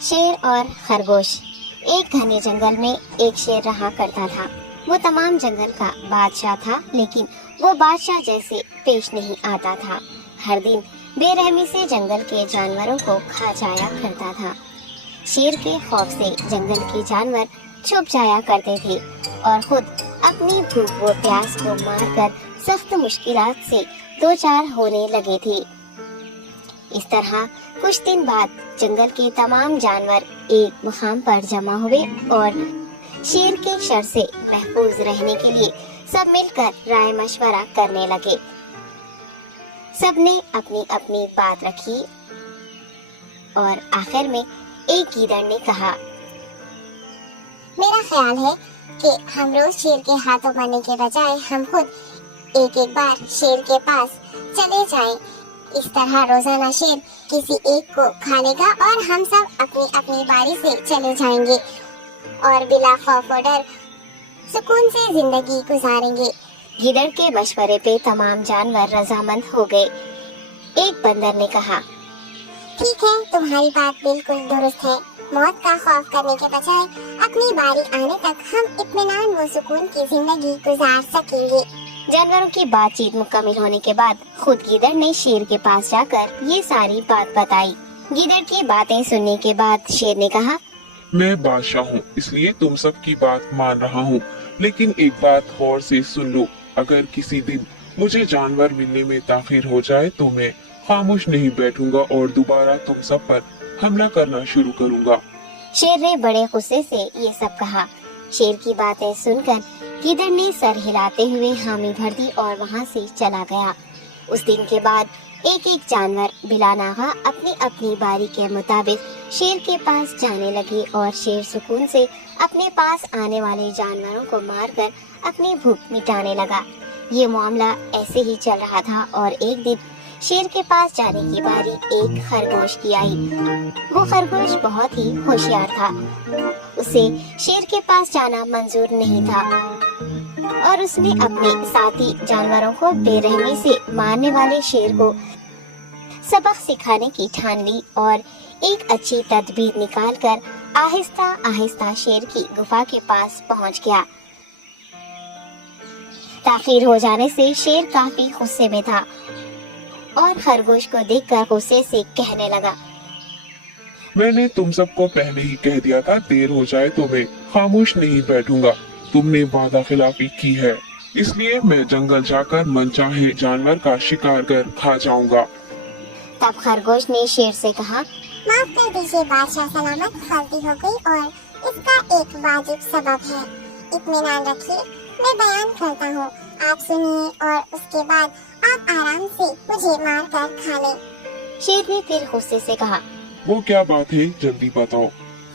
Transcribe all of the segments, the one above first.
شیر اور خرگوش۔ ایک گھنے جنگل میں ایک شیر رہا کرتا تھا۔ وہ تمام جنگل کا بادشاہ تھا، لیکن وہ بادشاہ جیسے پیش نہیں آتا تھا۔ ہر دن بے رحمی سے جنگل کے جانوروں کو کھا جایا کرتا تھا۔ شیر کے خوف سے جنگل کے جانور چھپ جایا کرتے تھے اور خود اپنی بھوک و پیاس کو مار کر سخت مشکلات سے دوچار ہونے لگے تھے۔ اس طرح کچھ دن بعد جنگل کے تمام جانور ایک مقام پر جمع ہوئے اور شیر کے شر سے محفوظ رہنے کے لیے سب مل کر رائے مشورہ کرنے لگے۔ سب نے اپنی اپنی بات رکھی اور آخر میں ایک گیدڑ نے کہا، میرا خیال ہے کہ ہم روز شیر کے ہاتھوں مرنے کے بجائے ہم خود ایک بار شیر کے پاس چلے جائیں۔ اس طرح روزانہ شیر کسی ایک کو کھا لے گا اور ہم سب اپنی اپنی باری سے چلے جائیں گے اور بلا خوف و ڈر سکون سے زندگی گزاریں گے۔ گیدڑ کے مشورے پہ تمام جانور رضامند ہو گئے۔ ایک بندر نے کہا، ٹھیک ہے، تمہاری بات بالکل درست ہے۔ موت کا خوف کرنے کے بجائے اپنی باری آنے تک ہم اطمینان و سکون کی زندگی گزار سکیں گے۔ جانوروں کی بات چیت مکمل ہونے کے بعد خود گیدڑ نے شیر کے پاس جا کر یہ ساری بات بتائی۔ گیدڑ کی باتیں سننے کے بعد شیر نے کہا، میں بادشاہ ہوں، اس لیے تم سب کی بات مان رہا ہوں، لیکن ایک بات غور سے سن لو۔ اگر کسی دن مجھے جانور ملنے میں تاخیر ہو جائے تو میں خاموش نہیں بیٹھوں گا اور دوبارہ تم سب پر حملہ کرنا شروع کروں گا۔ شیر نے بڑے غصے سے یہ سب کہا۔ شیر کی باتیں سن کر گیدڑ نے سر ہلاتے ہوئے حامی بھر دی اور وہاں سے چلا گیا۔ اس دن کے بعد ایک ایک جانور بلا ناغہ اپنی اپنی باری کے مطابق شیر کے پاس جانے لگے اور شیر سکون سے اپنے پاس آنے والے جانوروں کو مار کر اپنی بھوک مٹانے لگا۔ یہ معاملہ ایسے ہی چل رہا تھا اور ایک دن شیر کے پاس جانے کی باری ایک خرگوش کی آئی۔ وہ خرگوش بہت ہی ہوشیار تھا۔ اسے شیر کے پاس جانا منظور نہیں تھا اور اس نے اپنے ساتھی جانوروں کو بے رحمی سے مارنے والے شیر کو سبق سکھانے کی ٹھان لی اور ایک اچھی تدبیر نکال کر آہستہ آہستہ شیر کی گفا کے پاس پہنچ گیا۔ تاخیر ہو جانے سے شیر کافی غصے میں تھا اور خرگوش کو دیکھ کر غصے سے کہنے لگا، میں نے تم سب کو پہلے ہی کہہ دیا تھا، دیر ہو جائے تو میں خاموش نہیں بیٹھوں گا۔ تم نے وعدہ خلافی کی ہے، اس لیے میں جنگل جا کر من چاہے جانور کا شکار کر کھا جاؤں گا۔ تب خرگوش نے شیر سے کہا، معاف کر دیجیے بادشاہ سلامت، غلطی ہو گئی اور اس کا ایک واجب سبب ہے۔ اطمینان رکھیے، میں بیان کرتا ہوں، آپ سنیے اور اس کے بعد آپ آرام سے مجھے مار کر کھا لیں۔ شیر نے پھر غصے سے کہا، وہ کیا بات ہے، جلدی بتاؤ۔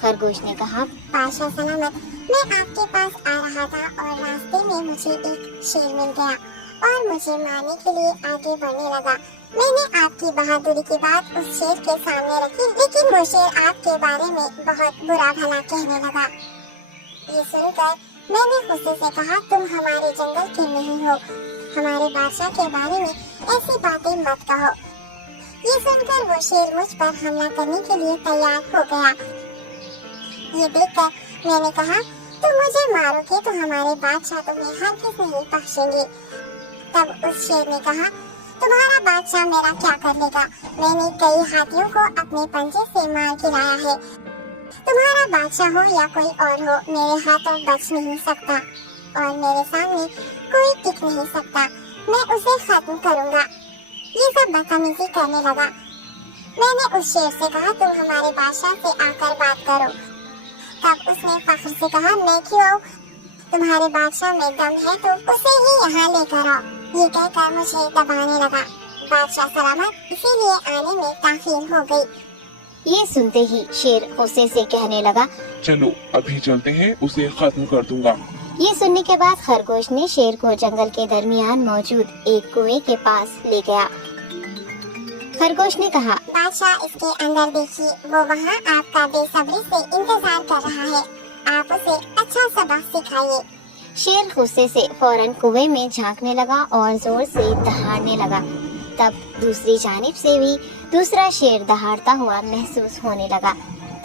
خرگوش نے کہا، بادشاہ سلامت، میں آپ کے پاس آ رہا تھا اور راستے میں مجھے ایک شیر مل گیا اور مجھے مارنے کے لیے آگے بڑھنے لگا۔ میں نے آپ کی بہادری کی بات اس شیر کے سامنے رکھی، لیکن وہ شیر آپ کے بارے میں بہت برا بھلا کہنے لگا۔ یہ سن کر میں نے غصے سے کہا، تم ہمارے جنگل کے نہیں ہو، ہمارے بادشاہ کے بارے میں ایسی باتیں مت کہو۔ یہ سن کر وہ شیر مجھ پر حملہ کرنے کے لیے تیار ہو گیا۔ یہ دیکھ کر میں نے کہا، تم مجھے مارو گے تو ہمارے بادشاہ تمہیں ہرگز نہیں بخشیں گے۔ تب اس شیر نے کہا، تمہارا بادشاہ میرا کیا کر لے گا؟ میں نے کئی ہاتھیوں کو اپنے پنجے سے مار گرایا ہے۔ تمہارا بادشاہ ہو یا کوئی اور ہو، میرے ہاتھوں بچ نہیں سکتا اور میرے سامنے کوئی ٹک نہیں سکتا۔ میں اسے ختم کروں گا۔ یہ سب بدتمیزی کرنے لگا۔ میں نے اس شیر سے کہا، تم ہمارے بادشاہ سے آ کر بات کرو۔ تب اس نے فخر سے کہا، میں کیوں آؤں؟ تمہارے بادشاہ میں دم ہے تو اسے ہی یہاں لے کر آؤ۔ یہ کہہ کر مجھے دبانے لگا۔ بادشاہ سلامت، اسی لیے آنے میں تاخیر ہو گئی۔ یہ سنتے ہی شیر غصے سے کہنے لگا، چلو ابھی چلتے ہیں، اسے ختم کر دوں گا۔ یہ سننے کے بعد خرگوش نے شیر کو جنگل کے درمیان موجود ایک کنویں کے پاس لے گیا۔ خرگوش نے کہا، بادشاہ اس کے اندر دیکھیے، وہ وہاں آپ کا بے صبری سے انتظار کر رہا ہے۔ آپ اسے اچھا سبق سکھائیے۔ شیر غصے سے فوراً کنویں میں جھانکنے لگا اور زور سے دہاڑنے لگا۔ تب دوسری جانب سے بھی دوسرا شیر دہاڑتا ہوا محسوس ہونے لگا۔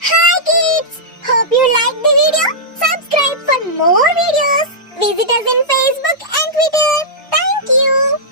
Hi kids! Hope you liked the video. Subscribe for more videos. Visit us on Facebook and Twitter. Thank you.